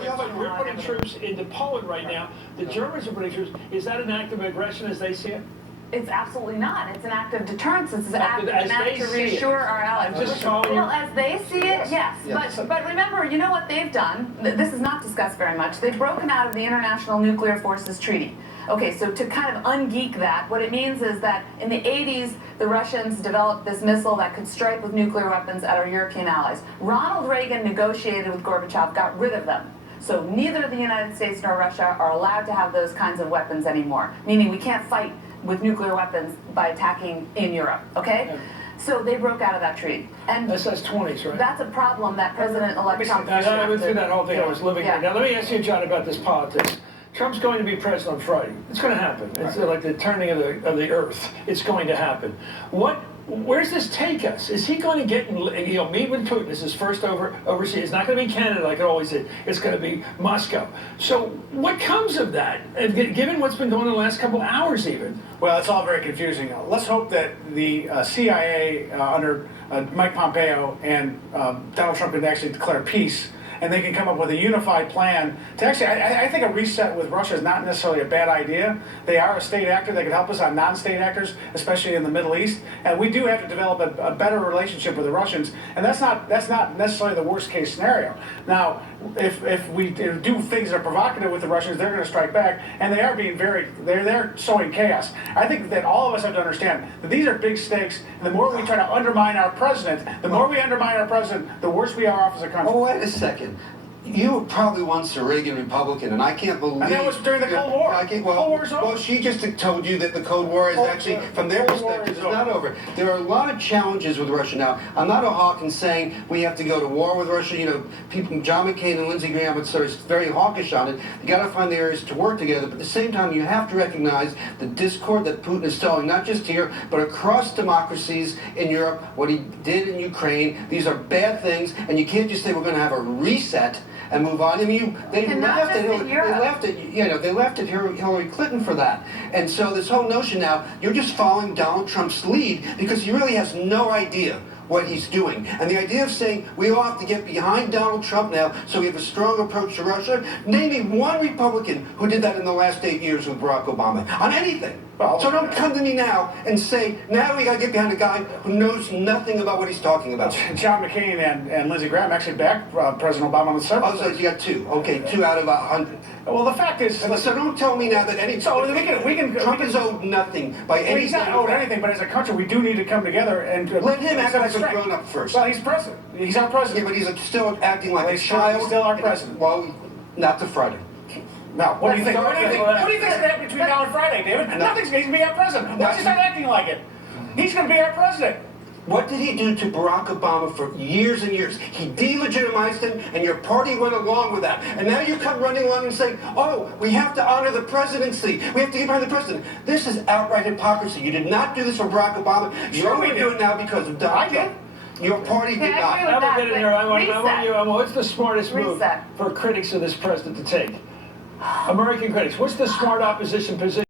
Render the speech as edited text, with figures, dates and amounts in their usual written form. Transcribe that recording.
We're putting troops into Poland right now. The Germans are putting troops. Is that an act of aggression as they see it? It's absolutely not. It's an act of deterrence. It's an act to reassure our allies. Well, as they see it, yes. But remember, you know what they've done? This is not discussed very much. They've broken out of the International Nuclear Forces Treaty. Okay, so to kind of ungeek that, what it means is that in the 80s, the Russians developed this missile that could strike with nuclear weapons at our European allies. Ronald Reagan negotiated with Gorbachev, got rid of them. So neither the United States nor Russia are allowed to have those kinds of weapons anymore, meaning we can't fight with nuclear weapons by attacking in Europe, okay? Yeah. So they broke out of that treaty. And SS-20s, right? That's a problem that President-elect Trump... I went through that whole thing. I was living there. Now, let me ask you, John, about this politics. Trump's going to be president on Friday. It's going to happen. It's like the turning of the earth. It's going to happen. Where's this take us? Is he going to get meet with Putin? This is first overseas. It's not going to be Canada like it always is. It's going to be Moscow. So what comes of that? And given what's been going on the last couple of hours, even. Well, it's all very confusing. Let's hope that the CIA under Mike Pompeo and Donald Trump can actually declare peace, and they can come up with a unified plan to actually, I think a reset with Russia is not necessarily a bad idea. They are a state actor. They can help us on non-state actors, especially in the Middle East. And we do have to develop a better relationship with the Russians. And that's not necessarily the worst case scenario. Now, if we do things that are provocative with the Russians, they're going to strike back. And they are being they're sowing chaos. I think that all of us have to understand that these are big stakes. And the more we try to undermine our president, the worse we are off as a country. Oh, wait a second. You were probably once a Reagan Republican, and I can't believe... And that was during the Cold War. Cold War's over. Well, she just told you that the Cold War is actually, from their perspective, it's not over. There are a lot of challenges with Russia now. I'm not a hawk in saying we have to go to war with Russia. You know, people, John McCain and Lindsey Graham are sort of very hawkish on it. You got to find the areas to work together. But at the same time, you have to recognize the discord that Putin is sowing, not just here, but across democracies in Europe. What he did in Ukraine, these are bad things, and you can't just say we're going to have a reset and move on. I mean, they laughed at Hillary Clinton for that. And so this whole notion now, you're just following Donald Trump's lead because he really has no idea what he's doing. And the idea of saying we all have to get behind Donald Trump now so we have a strong approach to Russia, name me one Republican who did that in the last 8 years with Barack Obama on anything. Well, so don't come to me now and say, now we got to get behind a guy who knows nothing about what he's talking about. John McCain and Lindsey Graham actually backed President Obama on the several. Oh, so you got two. Okay, 2 out of 100. Well, the fact is... So don't tell me now that any... So Trump is owed nothing by anything. He's not owed anything, but as a country, we do need to come together and... Let him act like a grown-up first. Well, he's president. He's our president. Yeah, but he's still acting like a child. He's still our president. Well, not to Friday. Now, what do you think? What do you think is going to happen between now and Friday, David? Nothing's going to be our president. Why does he start acting like it? He's going to be our president. What did he do to Barack Obama for years and years? He delegitimized him, and your party went along with that. And now you come running along and saying, oh, we have to honor the presidency. We have to get behind the president. This is outright hypocrisy. You did not do this for Barack Obama. You're only doing it now because of Donald Trump. Your party did not. What's the smartest move for critics of this president to take? American critics, what's the smart opposition position?